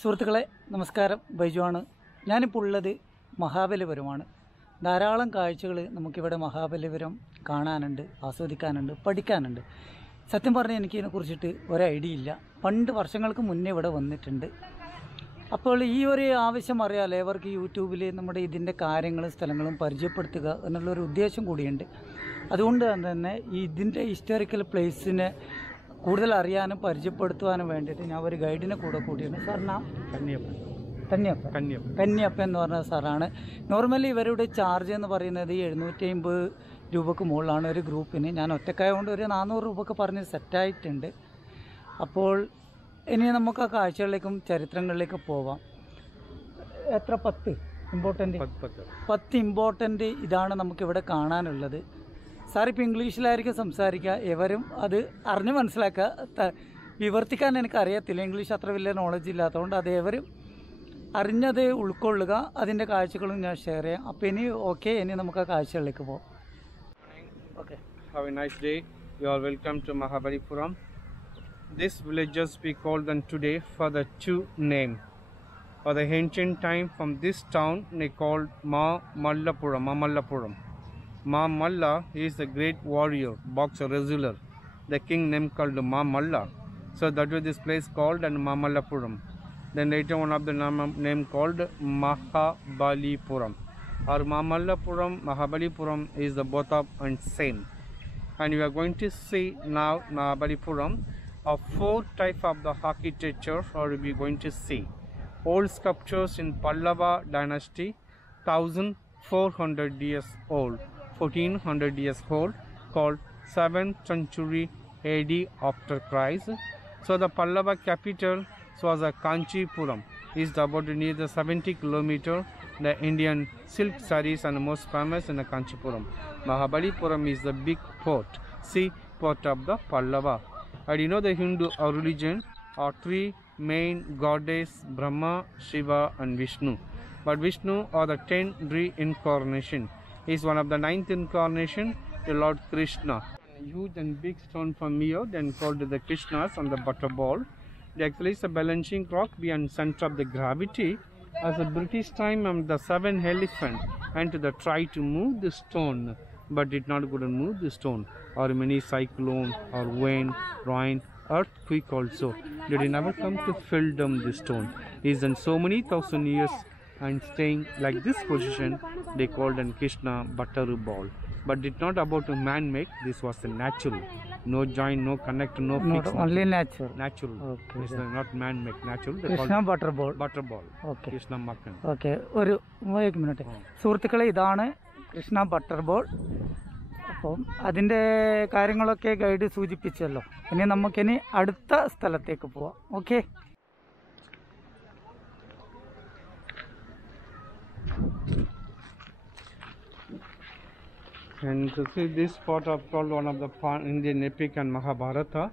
സുഹൃത്തുക്കളെ നമസ്കാരം, ബൈജുവാണ്. ഞാനിപ്പോൾ ഉള്ളത് മഹാബലിപുരമാണ്. ധാരാളം കാഴ്ചകൾ നമുക്കിവിടെ മഹാബലിപുരം കാണാനുണ്ട്, ആസ്വദിക്കാനുണ്ട്, പഠിക്കാനുണ്ട്. സത്യം പറഞ്ഞാൽ എനിക്കിതിനെക്കുറിച്ചിട്ട് ഒരു ഐഡിയ ഇല്ല. പണ്ട് വർഷങ്ങൾക്ക് മുന്നേ ഇവിടെ വന്നിട്ടുണ്ട്. അപ്പോൾ ഈ ഒരു ആവശ്യം അറിയാലോ, അവർക്ക് യൂട്യൂബിൽ നമ്മുടെ ഇതിൻ്റെ കാര്യങ്ങളും സ്ഥലങ്ങളും പരിചയപ്പെടുത്തുക എന്നുള്ളൊരു ഉദ്ദേശം കൂടിയുണ്ട്. അതുകൊണ്ട് തന്നെ ഇതിൻ്റെ ഹിസ്റ്റോറിക്കൽ പ്ലേസിനെ കൂടുതൽ അറിയാനും പരിചയപ്പെടുത്തുവാനും വേണ്ടിയിട്ട് ഞാൻ ഒരു ഗൈഡിനെ കൂടെ കൂട്ടിയാണ്. സാർ നാം കന്യപ്പ എന്ന് പറഞ്ഞ സാറാണ്. നോർമലി ഇവരുടെ ചാർജ് എന്ന് പറയുന്നത് 750 രൂപക്ക് മുകളിലാണ് ഒരു ഗ്രൂപ്പിന്. ഞാൻ ഒറ്റക്കായതുകൊണ്ട് ഒരു 400 രൂപക്ക് പറഞ്ഞ് സെറ്റായിട്ടുണ്ട്. അപ്പോൾ ഇനി നമുക്ക് ആ കാഴ്ചകളിലേക്കും ചരിത്രങ്ങളിലേക്കും പോവാം. എത്ര 10 ഇമ്പോർട്ടൻ്റ് ഇതാണ് നമുക്കിവിടെ കാണാനുള്ളത്. സാറിപ്പോൾ ഇംഗ്ലീഷിലായിരിക്കും സംസാരിക്കുക, എവരും അത് അറിഞ്ഞ് മനസ്സിലാക്കുക. വിവർത്തിക്കാൻ എനിക്കറിയത്തില്ല, ഇംഗ്ലീഷ് അത്ര വലിയ നോളജ് ഇല്ലാത്തതുകൊണ്ട് അത് എവരും അറിഞ്ഞത് ഉൾക്കൊള്ളുക. അതിൻ്റെ കാഴ്ചകളും ഞാൻ ഷെയർ ചെയ്യാം. അപ്പോൾ ഇനി ഇനി നമുക്ക് ആ കാഴ്ചകളിലേക്ക് പോകാം. Okay. Have a nice day. You are welcome to Mahabalipuram. This villages we call them today for the two name. For the ancient time from this town they called Mamallapuram. Malla is the great warrior, boxer, wrestler. The king name called Malla. So that was this place called and Mamallapuram. Then later one of the name called Mahabalipuram. Or Mahabalipuram is the both of and same. And we are going to see now Mahabalipuram of 4 type of the architecture or we are going to see. Old sculptures in Pallava dynasty, 1400 years old, 1400 years old, called 7th century AD after Christ. So the Pallava capital was a Kanchipuram. Is about near the 70 kilometer. The Indian silk sarees are most famous in the Kanchipuram. Mahabalipuram is the big port, sea port of the Pallava. And you know the Hindu religion are 3 main goddess, Brahma, Shiva and Vishnu. But Vishnu are the 10 reincarnation. He is one of the 9th incarnation, the Lord Krishna. A huge and big stone from here, then called the Krishnas on the butterball. They actually is a balancing rock beyond center of the gravity. As a British time, the 7 elephant and to the try to move the stone, but did not go to move the stone. Or many cyclone or wind, rain, earthquake also. They did never come to fill them the stone. Is in so many thousand years and staying like this position, they called and Krishna butterball. But did not about to man make. This was a natural. No joint, no connect, no fix. Only natural. Okay. It's not man make, natural. They Krishna butterball. Okay. Krishna Makhan. Okay. ഒരു minute സുഹൃത്തുക്കളെ, ഇതാണ് കൃഷ്ണ ബട്ടർബോൾ. അപ്പം അതിൻ്റെ കാര്യങ്ങളൊക്കെ guide സൂചിപ്പിച്ചല്ലോ. ഇനി നമുക്കിനി അടുത്ത സ്ഥലത്തേക്ക് പോവാം. Okay. And to see this spot of called one of the Indian epic and Mahabharata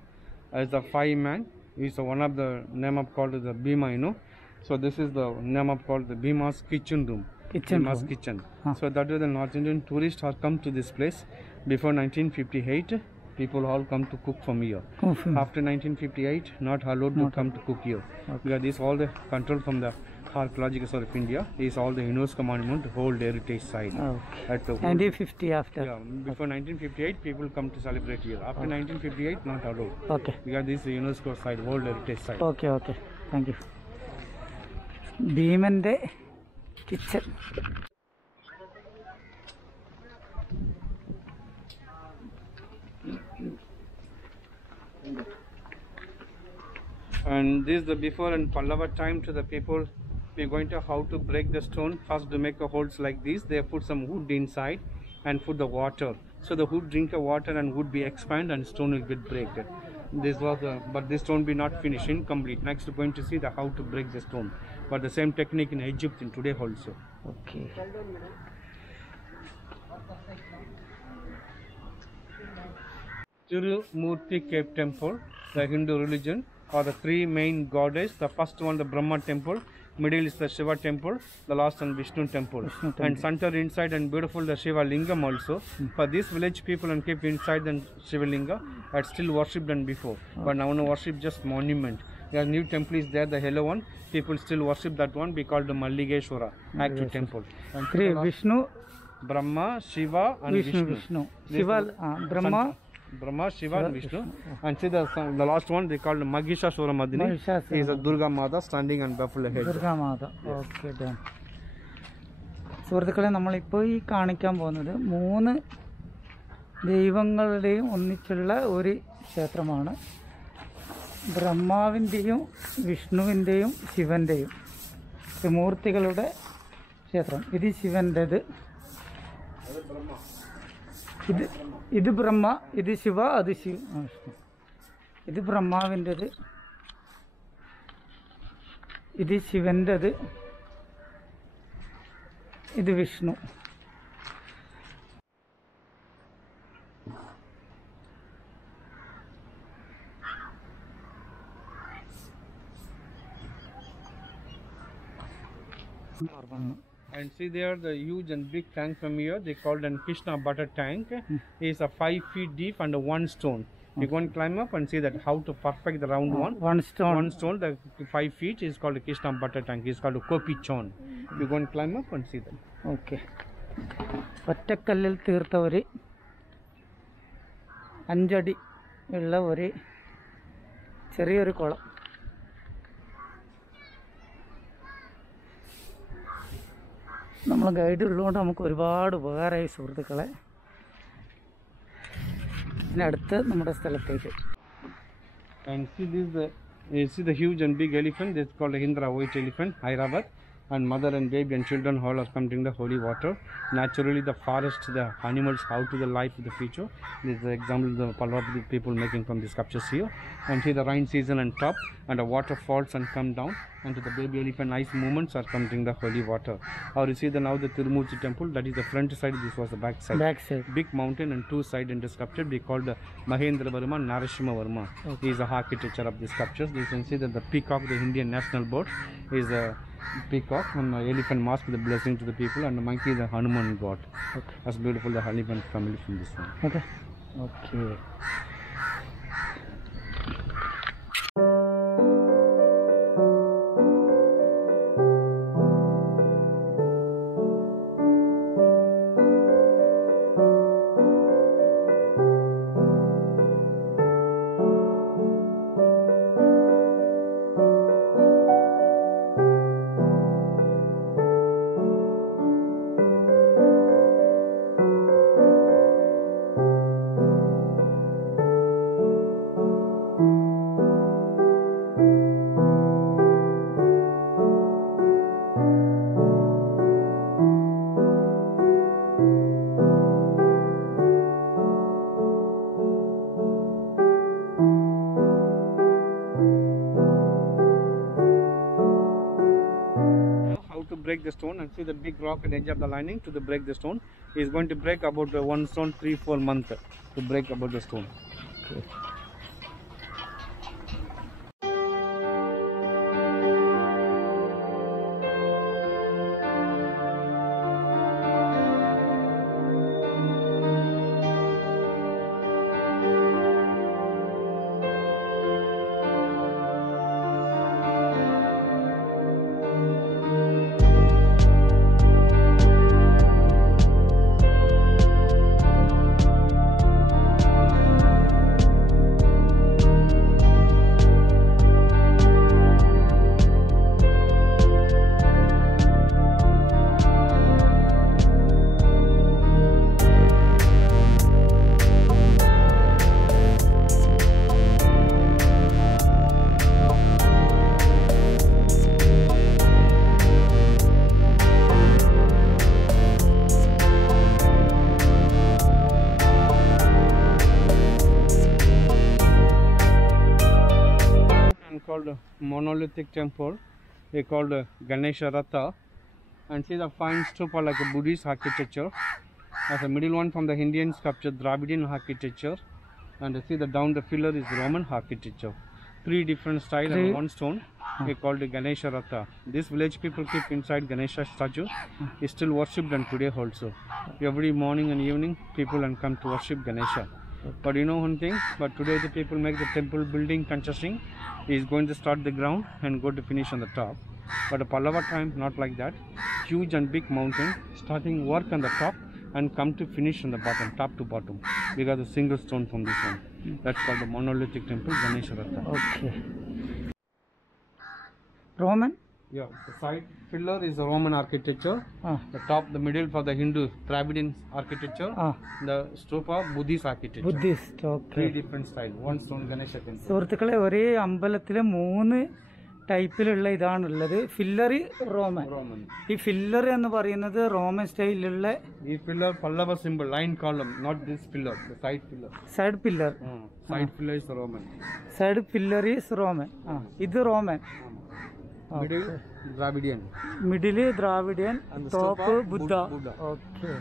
as the 5 man is one of the name of called the Bhima, you know. So this is the name of called the Bhima's kitchen room. Bhima's kitchen. So that is the North Indian tourists have come to this place before 1958. People all come to cook from here. After 1958, not allowed to come to cook here. Because this all the control from the Archaeological Survey of India is all the UNESCO monument whole heritage site. At the 1950 after. Yeah, before 1958 people come to celebrate here. After 1958 not allowed. Okay. Because this is UNESCO site, world heritage site. Okay. Thank you. ഭീമന്റെ kitchen. And this is the before and Pallava time to the people. We are going to how to break the stone. First to make a holes like this, they put some wood inside and put the water. So the wood drink the water and wood be expand and stone will get break. This was but this stone be not finished, incomplete. Next we're going to see the how to break the stone. But the same technique in Egypt in today also. Okay. Tirumurti Cave Temple, the Hindu religion, are the 3 main goddess. The first one the Brahma temple, middle is the Shiva temple, the last one Vishnu temple. And center inside and beautiful the Shiva Lingam also. For this village people and keep inside the Shiva Linga had still worshipped than before. But now no worship just monument. Their new temple is there, the yellow one. People still worship that one. We call the Malligeshwara, active temple. And Three Vishnu, Brahma, Shiva, and Vishnu. Shiva, Brahma, Brahma, Shiva, and Vishnu. And see the last one they call the Mahishasura Madini. Mahishasura. Is a Durga Mata standing on buffalo head. Durgamata. Okay done. സുഹൃത്തുക്കളെ, നമ്മളിപ്പോൾ ഈ കാണിക്കാൻ പോകുന്നത് 3 ദൈവങ്ങളുടെയും ഒന്നിച്ചുള്ള ഒരു ക്ഷേത്രമാണ്. ബ്രഹ്മാവിൻ്റെയും വിഷ്ണുവിൻ്റെയും ശിവൻ്റെയും ത്രിമൂർത്തികളുടെ ക്ഷേത്രം. ഇത് ശിവൻ്റെത്, ഇത് ബ്രഹ്മ, ഇത് ശിവ, അത് വിഷ്ണു. ഇത് ബ്രഹ്മാവിൻ്റെത്, ഇത് ശിവൻ്റെത്, ഇത് Vishnu. And see there the huge and big tank from here, they called an Krishna butter tank. Is a 5 feet deep and 1 stone. You go and climb up and see that how to perfect the round one. One stone. The 5 feet is called a Krishna butter tank. It's called a Kopi Chon. You go and climb up and see that. Okay. ഒറ്റക്കല്ലിൽ തീർത്ത ഒരു 5 അടി ഉള്ള ഒരു ചെറിയൊരു കുളം. നമ്മൾ guide ഉള്ളതുകൊണ്ട് നമുക്ക് ഒരുപാട് ഉപകാരമായി സുഹൃത്തുക്കളെ. ഇതിനടുത്ത് നമ്മുടെ സ്ഥലത്തേക്ക്. And see this, you see the huge and big elephant. This is called a Indra white elephant, Hyderabad. And mother and baby and children all are come drink the holy water. Naturally, the forest, the animals, how to the life of the future. This is the example of the Palwadi people making from the sculptures here. And see the rain season on top, and the water falls and come down. And to the baby elephant, nice movements are come drink the holy water. Or you see the now the Tirumurti temple. That is the front side. This was the back side. Back side. Big mountain and 2 sides in the sculpture. We called the Mahendra Varma, Narashima Varma. He is the architecture of the sculptures. You can see that the peacock, the Indian national bird, is a peacock, and the elephant mask, the blessing to the people, and the monkey, the Hanuman god. Okay. That's beautiful, the elephant family from this one. Okay. Okay. Break the stone and see the big rock at the edge of the lining. To the break the stone is going to break about 1 stone 3-4 months to break about the stone. Okay. Called monolithic temple. They called Ganesha Ratha, and see the fine stupa like a Buddhist architecture. As a middle one from the Indian sculpture, Dravidian architecture, and see the down the pillar is Roman architecture. 3 different style and 1 stone. They called the Ganesha Ratha. This village people keep inside Ganesha statue. Is still worshipped and today also. Every morning and evening people and come to worship Ganesha. But you know one thing, but today the people make the temple building construction is going to start the ground and go to finish on the top. But the Pallava time not like that. Huge and big mountain, starting work on the top and come to finish on the bottom, top to bottom. We got a single stone from this one. That's called the monolithic temple, Ganesha Ratha. Okay. Roman? Yeah, the side pillar is the Roman architecture. The top, the middle for the Hindu Dravidian architecture. The stupa, Buddhist architecture. Buddhist, okay. Three different style. One stone Ganesha temple. സുഹൃത്തുക്കളെ ഒരേ അമ്പലത്തിലെ 3 ടൈപ്പിലുള്ള ഇതാണുള്ളത്. ഫില്ലറി Roman. ഈ filler എന്ന് പറയുന്നത് Roman സ്റ്റൈലിലുള്ള ഈ pillar Pallava symbol, line column, not this pillar, the side pillar. Side pillar. Side pillar is Roman. Side pillar is Roman. ഇത് Roman. Middle Dravidian. Middle Dravidian. Top Buddha. Okay.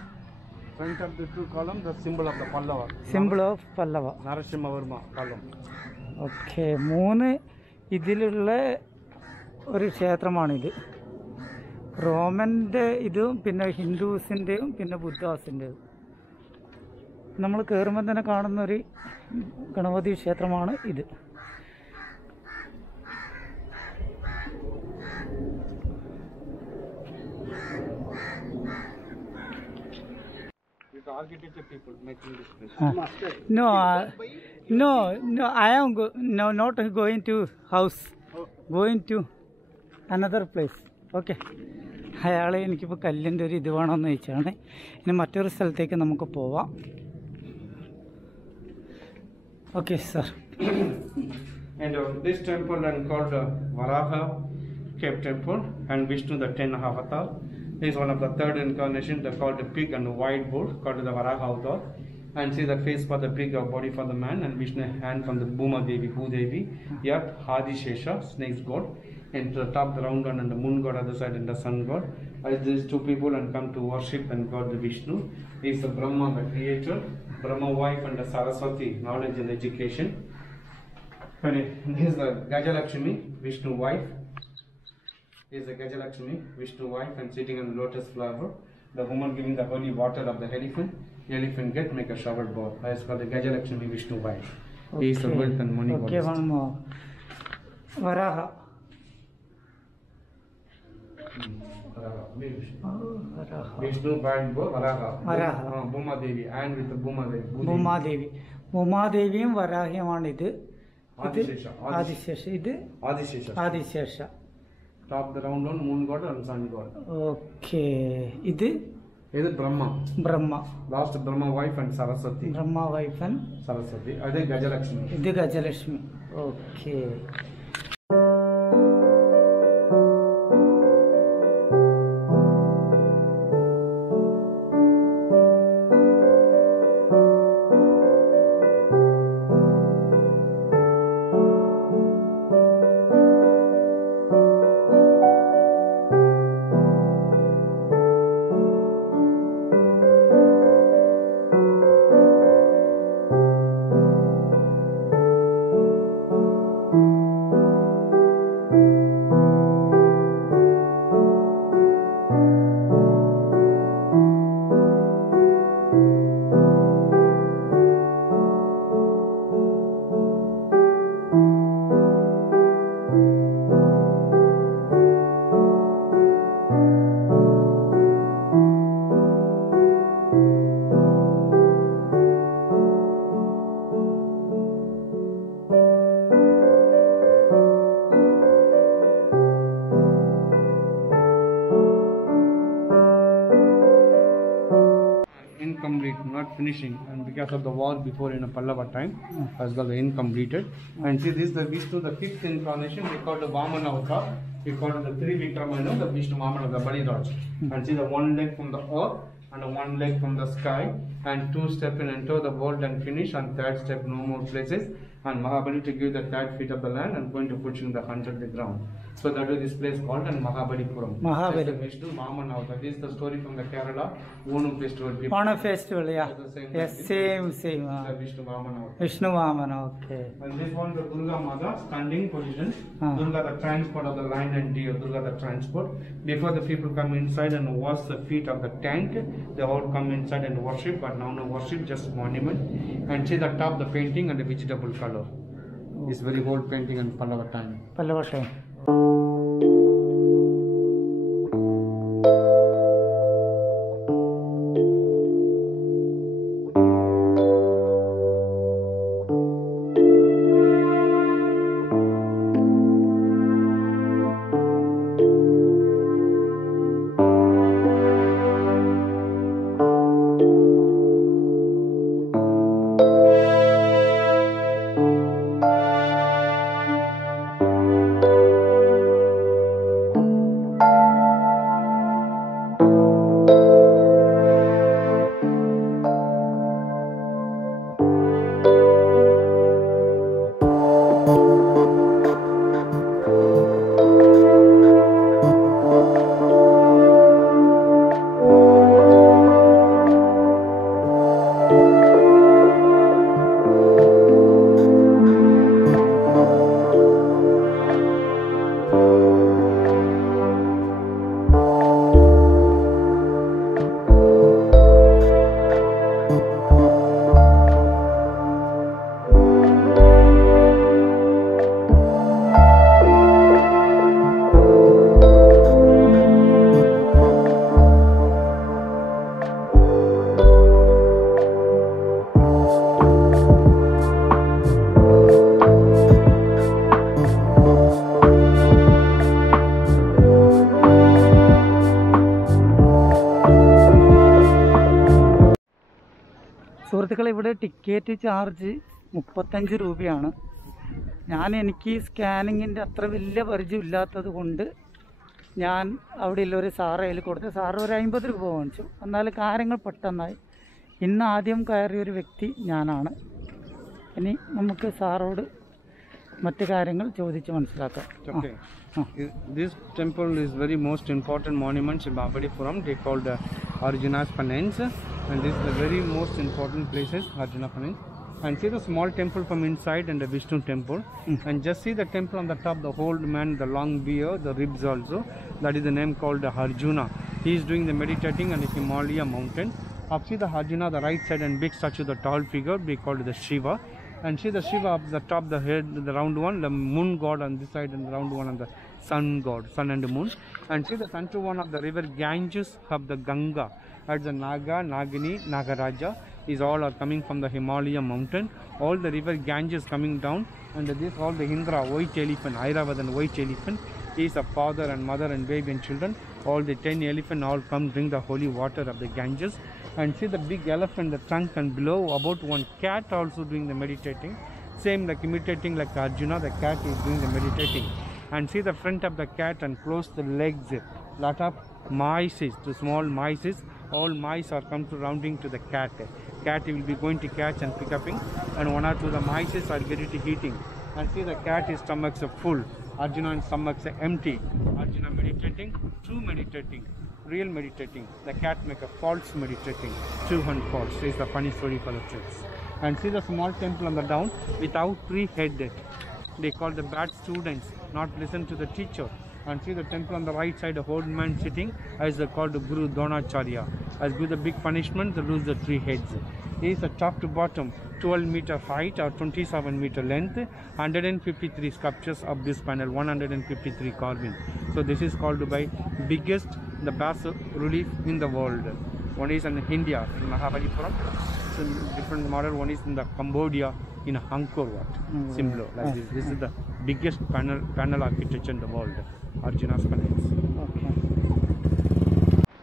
Front of the two columns, the symbol of the Pallava. Symbol of Pallava. Narasimhavarma column. Okay. 3 ഇതിലുള്ള ഒരു ക്ഷേത്രമാണിത്. റോമൻ്റെ ഇതും പിന്നെ ഹിന്ദുസിൻ്റെയും പിന്നെ ബുദ്ധാസിൻ്റെയും. നമ്മൾ കയറുമ്പോൾ തന്നെ കാണുന്നൊരു ഗണപതി ക്ഷേത്രമാണ് ഇത്. Architecture people making this place. No, I am not going to house. Going to another place. Okay. അയാളെ എനിക്കിപ്പോൾ കല്ലിൻ്റെ ഒരു ഇത് വേണമെന്ന് ചോദിച്ചാണ്. ഇനി മറ്റൊരു സ്ഥലത്തേക്ക് നമുക്ക് പോവാം. Okay, sir. And this temple is called Varaha Cave Temple, and Vishnu the 10 avatar. He is one of the third incarnation. They called the pig and the white bull, called the Varaha avatar. And see the face for the pig, or body for the man, and Vishnu hand from the Bhuma Devi, Bhudevi. Yep, Hadi Shesha, snake's god. And to the top, the round god and the moon god other side, and the sun god. As these two people and come to worship and God the Vishnu. He is the Brahma, the creator, Brahma wife, and the Saraswati, knowledge and education. And this is the Gajalakshmi, Vishnu wife. This is the Gajalakshmi, Vishnu wife, and sitting on the lotus flower. The woman giving the holy water of the elephant. The elephant get make a shower bowl. That is called the Gajalakshmi, Vishnu wife. He is the wealth and money goddess. Okay, one more. Varaha. Vishnu white bull, Varaha. Bhuma Devi, and with the Bhuma Devi. Bhuma Devi. Bhuma Deviയും വരാഹയുമാണ് ഇത്. ആദിശേഷ. ഇത് Adishesha. Top the round one, moon god and sun god. Okay. ഇത് Brahma. Last Brahma wife and Saraswati. Brahma wife and Saraswati. Ade Gajalakshmi. ഇത് Gajalakshmi. Okay. Not finishing, and because of the war before in a Pallava time, has got the incompleted. And see, this is the Vishnu, the 5th incarnation. We call the Vamana avatar. We call it the Trivikramana, the Vishnu Vamana, the Bali Raj. And see the 1 leg from the earth and the 1 leg from the sky, and 2 step in enter the world and finish, and 3rd step no more places. and Mahabali to give the 3rd feet of the land and going to put in the 100 the ground. So that is this place called and Mahabalipuram. Mahabali. That's the Vishnu Vamana. That is the story from the Kerala Onam festival. People Onam festival, yeah. the same Yes, same. the Vishnu Vamana. Vishnu Vamana, okay. And this one the Durga Mother standing position. Durga the transport of the lion and deer. Durga the transport. Before the people come inside and wash the feet of the tank, they all come inside and worship. But now no worship, just monument. And see the top the painting and the vegetable color. It's very old painting and Pallava time. Pallava time. സുഹൃത്തുക്കളെ, ഇവിടെ ticket charge 35 രൂപയാണ്. എനിക്ക് സ്കാനിങ്ങിൻ്റെ അത്ര വലിയ പരിചയം ഇല്ലാത്തത് കൊണ്ട് ഞാൻ അവിടെയുള്ളൊരു സാറ് അതിൽ കൊടുത്ത് സാറ് ഒരു 50 രൂപ വാങ്ങിച്ചു. എന്നാൽ കാര്യങ്ങൾ പെട്ടെന്നായി. ഇന്ന് ആദ്യം കയറിയൊരു വ്യക്തി ഞാനാണ്. ഇനി നമുക്ക് സാറോട് മറ്റു കാര്യങ്ങൾ ചോദിച്ച് മനസ്സിലാക്കാം. This temple is very most important monuments in Mahabalipuram. They called Arjuna's Penance, and this is the very most important places, Arjuna Penance. And see the small temple from inside and the Vishnu temple. And just see the temple on the top, the old man, the long beard, the ribs also. That is the name called Arjuna. He is doing the meditating on the Himalaya mountain. Up see the Arjuna, the right side and big statue, the tall figure, we call it the Shiva. And see the Shiva up the top, the head, the round one, the moon god on this side and the round one on the sun god, sun and the moon. And see the center one of the river Ganges of the Ganga. That's the Naga, Nagini, Nagaraja. Is all are coming from the Himalaya mountain. All the river Ganges coming down. And this all the Indra, white elephant, Airavathan white elephant. He is a father and mother and baby and children. All the 10 elephant all come drink the holy water of the Ganges. And see the big elephant, the trunk, and below about one cat also doing the meditating. Same like imitating like Arjuna, the cat is doing the meditating. And see the front of the cat and close the legs. Lot of mice, the small mice. All mice are come to rounding to the cat. Cat will be going to catch and pick up, and one or two the mice are getting to eating. And see the cat his stomachs are full. Arjuna and stomachs are empty. Arjuna meditating, true meditating. Real meditating. The cat make a false meditating. True and false. Is the funny story for the trips. And see the small temple on the down without 3 head. They call the bad students, not listen to the teacher. And see the temple on the right side, the old man sitting, as they called the Guru Dronacharya. As give the big punishment, they lose the 3 heads. He is a top to bottom, 12 meter height or 27 meter length, 153 sculptures of this panel, 153 carving. So this is called by biggest, the bas relief in the world. One is in India, in Mahabalipuram. So different model. One is in the Cambodia, in Angkor Wat, Simla. Like this. This is the biggest panel architecture in the world. Arjuna's Penance. Okay.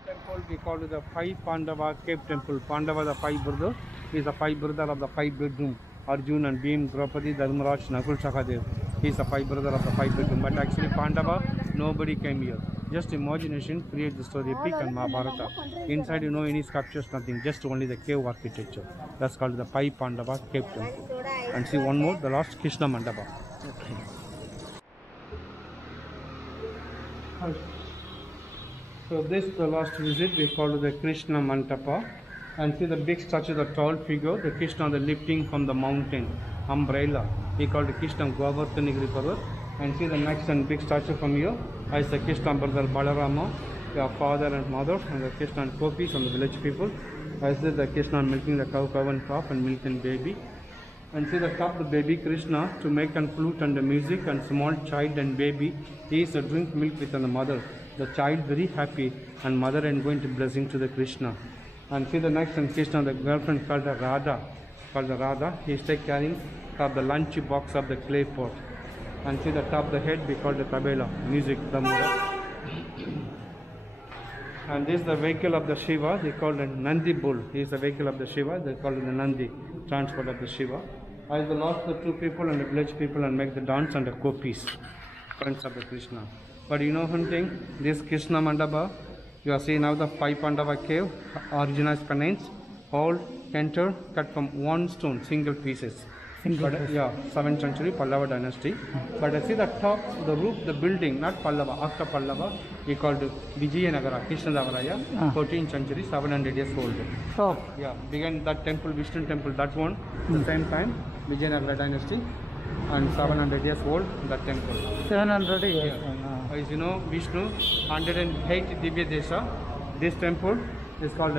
Temple we call it the 5 Pandava cave temple. Pandava, the 5 brothers, is the 5 brother of the 5 bedroom. Arjun and Bhim, Draupadi, Dharmaraj, Nakul, Sahadev. He is the 5 brother of the 5 bedroom. But actually Pandava, nobody came here. Just imagination create the story, epic and Mahabharata. Inside any sculptures, nothing. Just only the cave architecture. That's called the 5 Pandava cave temple. and see one more, the last Krishna Mandapa. Okay. So this the last visit we call it the Krishna Mandapa, and see the big statue, the tall figure, the Krishna the lifting from the mountain umbrella. We call it Krishna Govardhana Giripadu, and see the next and big statue from here is the Krishna brother Balarama, your father and mother, and the Krishna and gopis and the village people. As this the Krishna milking the cow and calf and milking baby. And see the top the baby Krishna to make and flute and the music, and small child and baby he is to drink milk with the mother. The child very happy and mother and going to blessing to the Krishna. And see the next and Krishna the girlfriend called the Radha. He is take carrying of the lunch box of the clay pot. And see the top the head we call the tabela, music damura. And this is the vehicle of the Shiva, they call it Nandi bull. He is the vehicle of the Shiva, they call it the Nandi, transport of the Shiva. I will lost the two people and the village people and make the dance and the gopis, friends of the Krishna. But you know one thing, this Krishna Mandapa, you are seeing now the 5 Pandava cave, original canines, all enter cut from one stone, single pieces. Yeah, 7th century Pallava dynasty. But I see the top, the roof, the building, not Pallava, after Pallava, we called Vijayanagara, Krishnadevaraya, 14th century, 700 years old. Top. Yeah, began that temple, Vishnu temple, that one, the same time, Vijayanagara dynasty, and 700 years old, that temple. 700 years. Yeah. As you know, Vishnu, 108 Divya Desha. This temple is called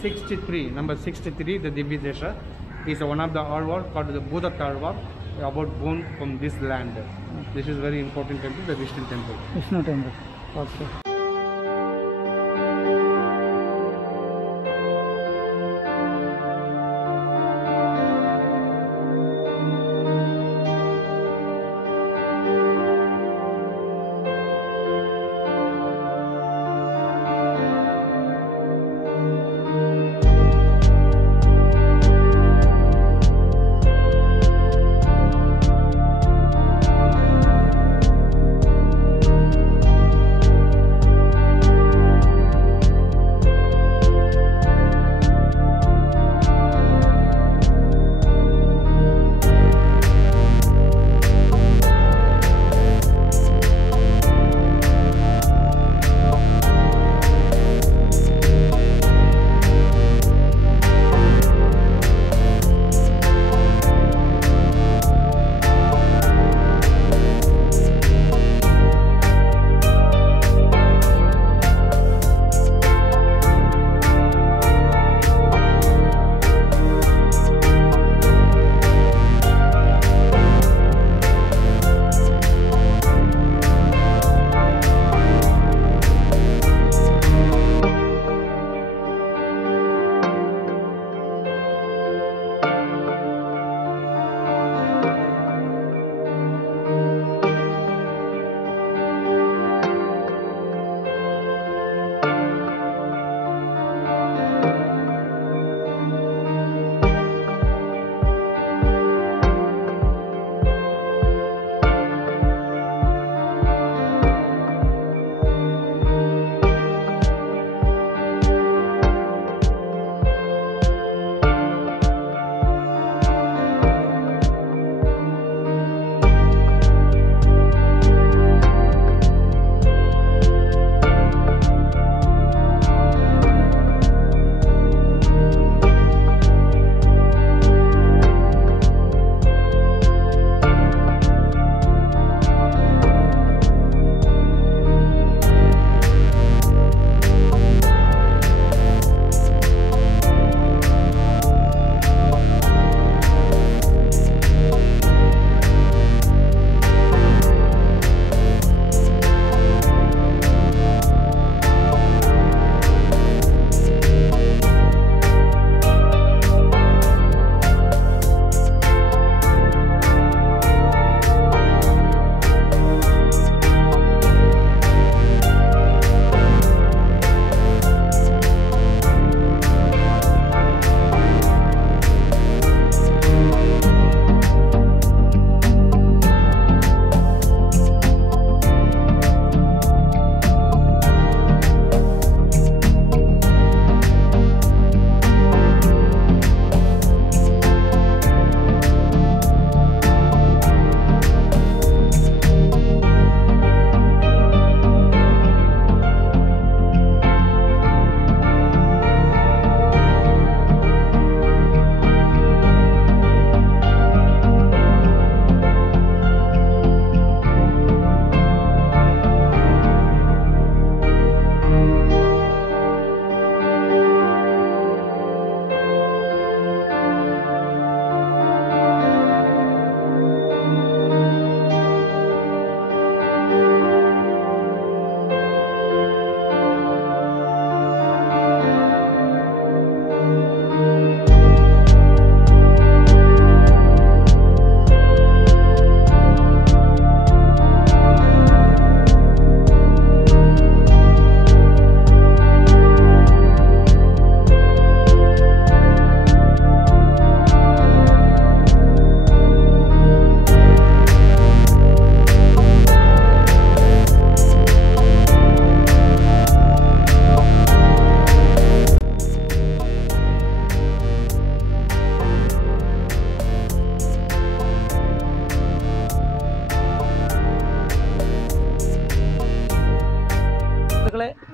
63, number 63, the Divya Desha. Is one of the Alvar called the Buddha Alvar, about born from this land. This is very important temple, the Vishnu temple. Vishnu temple. Okay.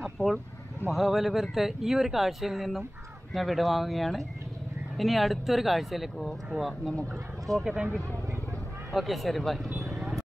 അപ്പോൾ മഹാബലിപുരത്തെ ഈ ഒരു കാഴ്ചയിൽ നിന്നും ഞാൻ വിടവാങ്ങുകയാണ്. ഇനി അടുത്തൊരു കാഴ്ചയിലേക്ക് പോവാം നമുക്ക്. Okay, thank you. ഓക്കെ, ശരി, ബൈ.